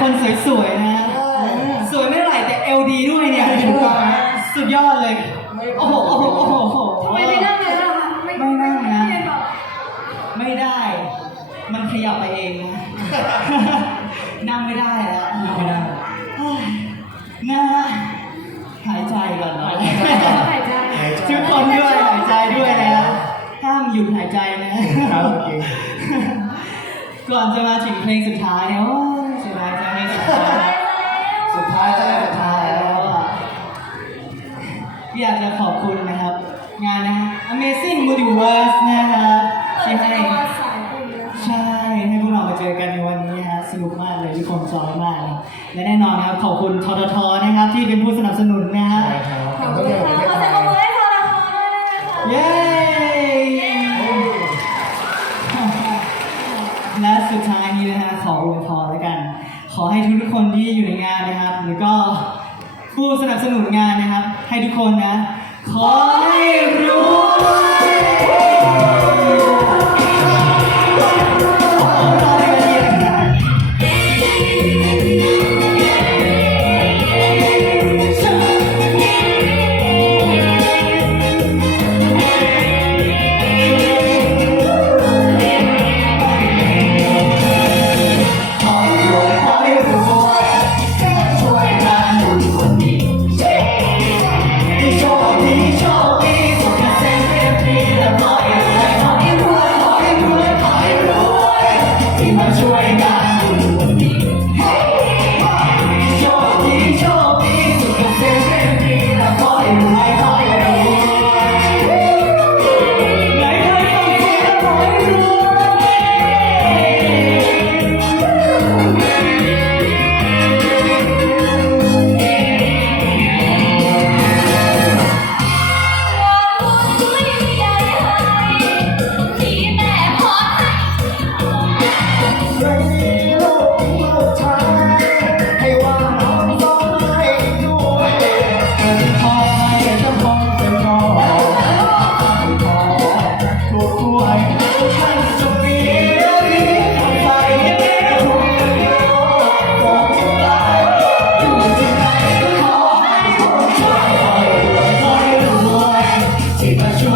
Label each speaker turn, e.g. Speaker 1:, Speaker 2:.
Speaker 1: คนสวยๆนะ สวยไม่เท่าไหร่แต่เอลดีด้วยเนี่ยสุดยอดเลย โอ้โหโอ้โหโอ้โหโอ้โห
Speaker 2: ทำไมไม่นั่งเลยล่ะคะ
Speaker 1: ไม่นั่งนะ
Speaker 2: ไม่ได้บอก
Speaker 1: ไม่ได้ มันขยับไปเองนะ นั่งไม่ได้แล้วนั่งไม่ได้เฮ้ยนะหายใจก่อนหน่อย
Speaker 2: หายใจ
Speaker 1: ทุกคนด้วยหายใจด้วยนะห้ามหยุดหายใจนะ
Speaker 3: ครับโอเค
Speaker 1: ก่อนจะมาถึงเพลงสุดท้ายเนี่ย โอ้ยเสียดายจังเพลงสุดท้าย
Speaker 3: สุดท้ายแล้ว
Speaker 1: สุดท้ายแล้วอะอยากจะขอบคุณนะครับ งานนะ Amazing Multiverse นะครับที่ให้
Speaker 2: สายบุญเลย
Speaker 1: ใช่ให้พวกเรามาเจอกันในวันนี้ฮะสนุกมากเลยทุกคนจอยมากนะและแน่นอนนะครับขอบคุณทททนะครับ ที่เป็นผู้สนับสนุนนะฮะ
Speaker 3: ใช่ครับ
Speaker 2: ขอบคุณค่ะขอเสียงป อให้ทุ
Speaker 1: กๆคนที่อยู่ในงานนะครับ หรือก็ผู้สนับสนุนงานนะครับ ให้ทุกคนนะ ขอให้รวย ช่วยกัน
Speaker 2: ที่